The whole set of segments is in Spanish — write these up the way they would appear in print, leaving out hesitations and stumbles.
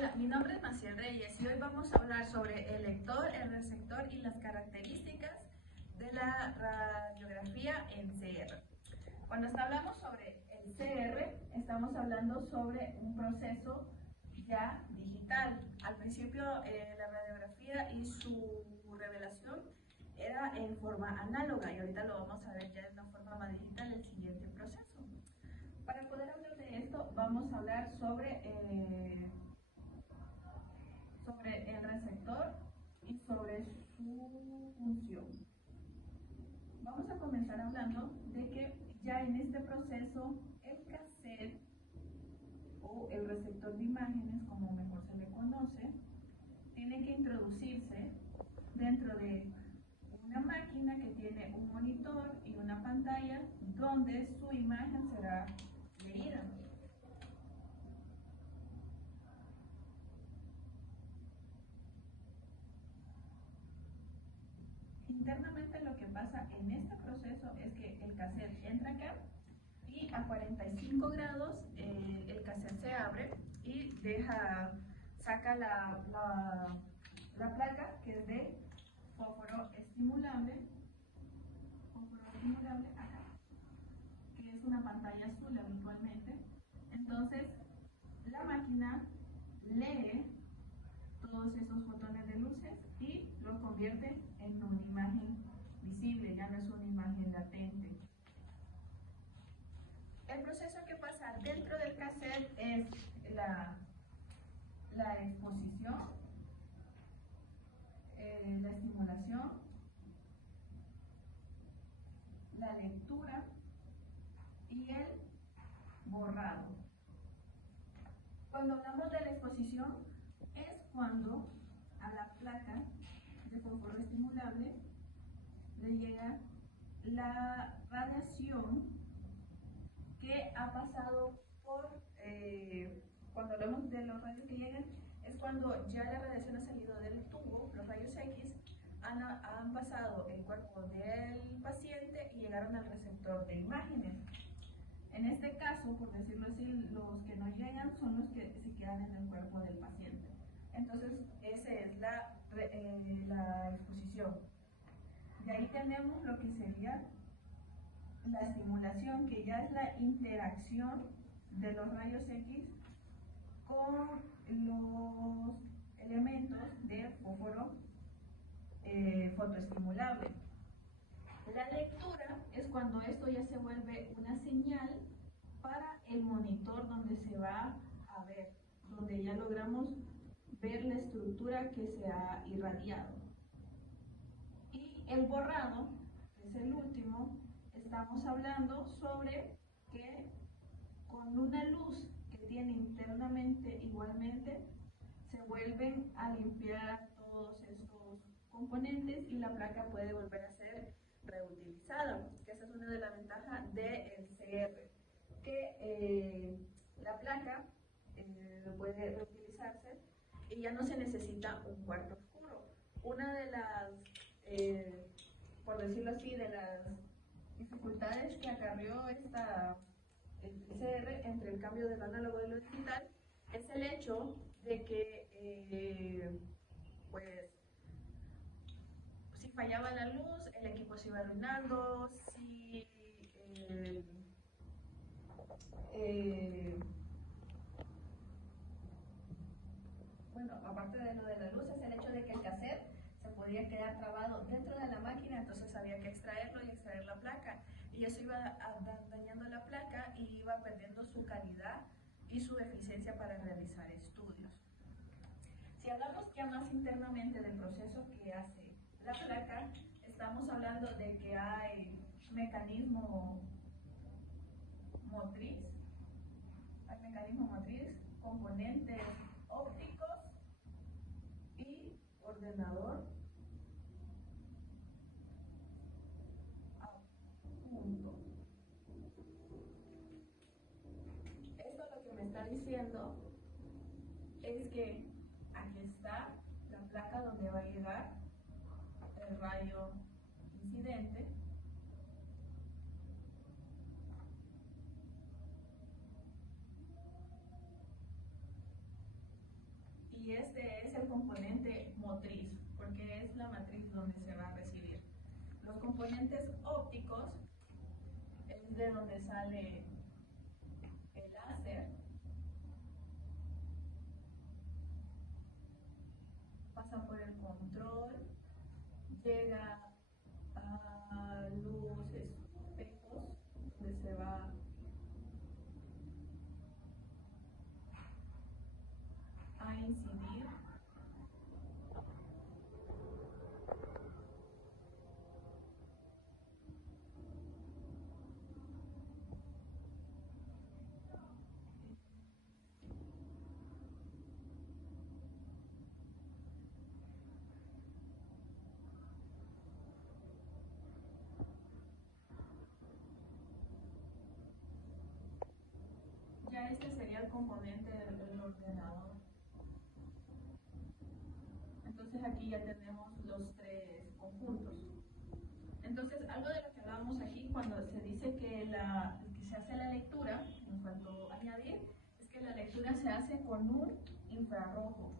Hola, mi nombre es Maciel Reyes y hoy vamos a hablar sobre el lector, el receptor y las características de la radiografía en CR. Cuando hablamos sobre el CR, estamos hablando sobre un proceso ya digital. Al principio la radiografía y su revelación era en forma análoga y ahorita lo vamos a ver ya en una forma más digital, el siguiente proceso. Para poder hablar de esto, vamos a hablar sobre el receptor y sobre su función. Vamos a comenzar hablando de que ya en este proceso el cassette o el receptor de imágenes, como mejor se le conoce, tiene que introducirse dentro de una máquina que tiene un monitor y una pantalla donde su imagen será leída. Internamente lo que pasa en este proceso es que el cassette entra acá y a 45 grados el cassette se abre y saca la placa que es de fósforo estimulable acá, que es una pantalla azul habitualmente. Entonces la máquina lee todos esos fotones de luces y los convierte en una imagen visible, ya no es una imagen latente. El proceso que pasa dentro del cassette es la exposición, la estimulación, la lectura y el borrado. Cuando hablamos de la exposición, es cuando a la placa de fósforo estimulable le llega la radiación que ha pasado por, cuando hablamos de los rayos que llegan, es cuando ya la radiación ha salido del tubo, los rayos X han pasado el cuerpo del paciente y llegaron al receptor de imágenes. En este caso, por decirlo así, los que no llegan son los que se quedan en el cuerpo del paciente. Entonces, esa es la exposición. De ahí tenemos lo que sería la estimulación, que ya es la interacción de los rayos X con los elementos de fósforo fotoestimulable. La lectura es cuando esto ya se vuelve una señal para el monitor donde se va a ver, donde ya logramos ver la estructura que se ha irradiado. Y el borrado, que es el último, estamos hablando sobre que con una luz que tiene internamente igualmente, se vuelven a limpiar todos estos componentes y la placa puede volver a ser reutilizada, que esa es una de las ventajas del CR, que la placa puede reutilizarse y ya no se necesita un cuarto oscuro. Una de las, por decirlo así, de las dificultades que acarrió el CR entre el cambio del análogo y lo digital es el hecho de que pues si fallaba la luz, el equipo se iba arruinando, si bueno, aparte de lo de la luz, es el hecho de que el cassette se podía quedar trabado dentro de la máquina, entonces había que extraerlo y extraer la placa, y eso iba dañando la placa y iba perdiendo su calidad y su eficiencia para realizar estudios. Si hablamos ya más internamente del proceso que hace la placa, estamos hablando de que hay mecanismo motriz, componentes ópticos y ordenador a punto. Esto lo que me está diciendo es que aquí está la placa donde va a llegar el rayo incidente. y este es el componente motriz, porque es la matriz donde se va a recibir. Los componentes ópticos es de donde sale el láser, pasa por el control, llega a los espejos, donde se va a incidir. Ya este sería el componente del ordenador. Entonces aquí ya tenemos los tres conjuntos. Entonces, algo de lo que hablábamos aquí cuando se dice que se hace la lectura, nos faltó añadir, es que la lectura se hace con un infrarrojo.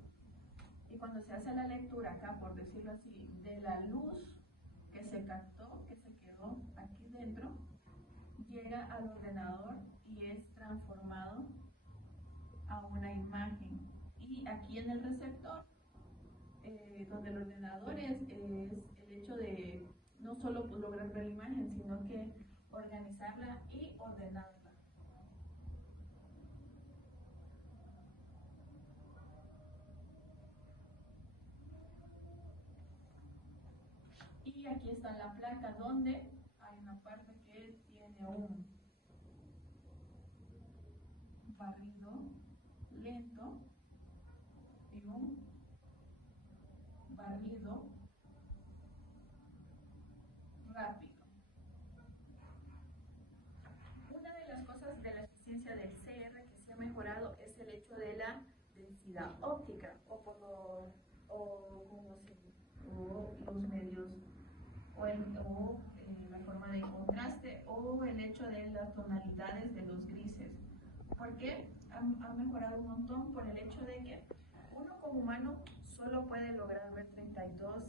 Y cuando se hace la lectura acá, por decirlo así, de la luz que se captó, que se quedó aquí dentro, llega al ordenador y es transformado a una imagen. Y aquí en el receptor, donde el ordenador es el hecho de no solo lograr ver la imagen, sino que organizarla y ordenarla. Y aquí está la placa donde hay una parte que tiene un barrido lento y un barrido rápido. Una de las cosas de la eficiencia del CR que se ha mejorado es el hecho de la densidad óptica o los medios o la forma de contraste o el hecho de las tonalidades de los grises. ¿Por qué? Han mejorado un montón por el hecho de que uno como humano solo puede lograr ver 32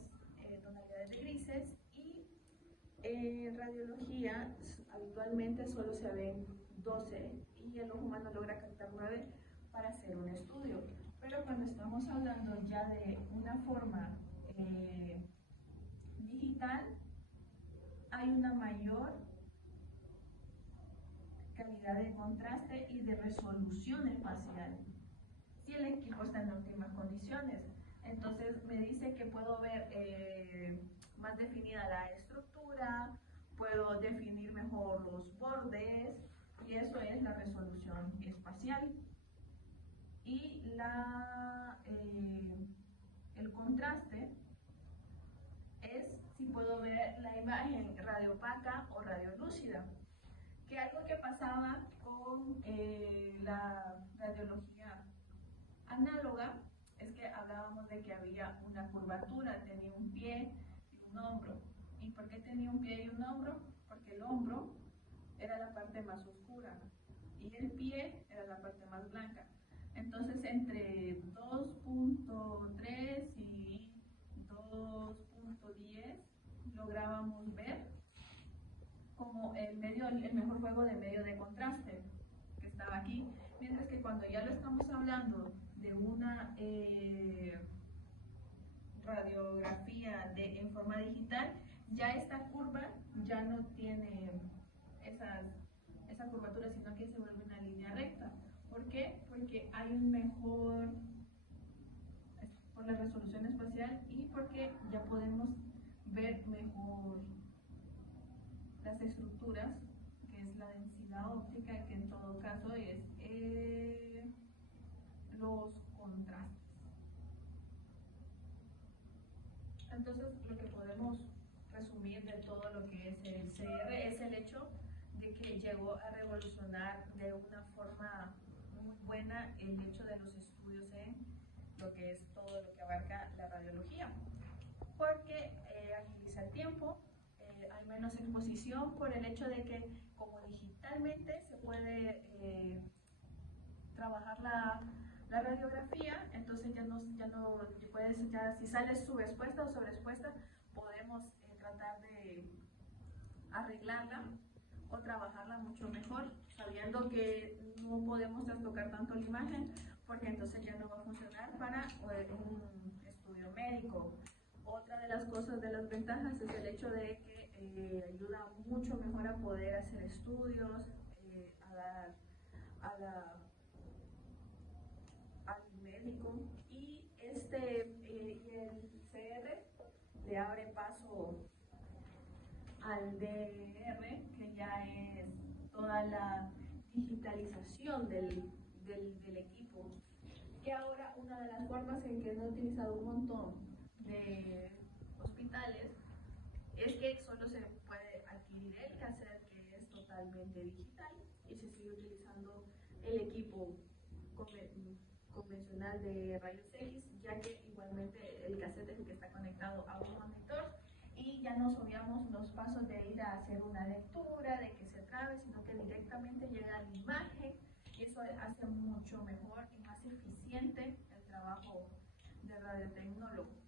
tonalidades de grises y en radiología habitualmente solo se ven 12 y el ojo humano logra captar 9 para hacer un estudio. Pero cuando estamos hablando ya de una forma digital, hay una mayor calidad de contraste y de resolución espacial si el equipo está en óptimas condiciones. Entonces me dice que puedo ver más definida la estructura, puedo definir mejor los bordes y eso es la resolución espacial. Y el contraste es si puedo ver la imagen radiopaca o radiolúcida, que algo que pasaba con la radiología análoga es que hablábamos de que había una curvatura, tenía un pie y un hombro. ¿Y por qué tenía un pie y un hombro? Porque el hombro era la parte más oscura y el pie era la parte más blanca. Entonces entre 2.3 y 2.10 lográbamos ver como el mejor juego de medio de contraste que estaba aquí, mientras que cuando ya lo estamos hablando de una radiografía en forma digital, ya esta curva ya no tiene esa curvatura, sino que se vuelve una línea recta. ¿Por qué? Porque hay un mejor, por la resolución espacial y porque ya podemos ver mejor las estructuras, que es la densidad óptica, que en todo caso es los contrastes. Entonces, lo que podemos resumir de todo lo que es el CR es el hecho de que llegó a revolucionar de una forma muy buena el hecho de los estudios en lo que es todo lo que abarca la radiología, porque agiliza el tiempo, hay menos exposición por el hecho de que como digitalmente se puede trabajar la radiografía, entonces ya si sale su respuesta o su respuesta, podemos tratar de arreglarla o trabajarla mucho mejor, sabiendo que no podemos trastocar tanto la imagen, porque entonces ya no va a funcionar para un estudio médico. Otra de las cosas, de las ventajas, es el hecho de que ayuda mucho mejor a poder hacer estudios, al médico, y el CR le abre paso al DR, que ya es toda la digitalización del equipo, que ahora una de las formas en que se ha utilizado un montón de hospitales es que solo se puede adquirir el cassette, que es totalmente digital, y se sigue utilizando el equipo convencional de rayos X, ya que igualmente el cassette es el que está conectado a un monitor, y ya nos obviamos los pasos de ir a hacer una lectura, de que se trabe, sino que directamente llega la imagen, y eso hace mucho mejor y más eficiente el trabajo de radiotecnólogo.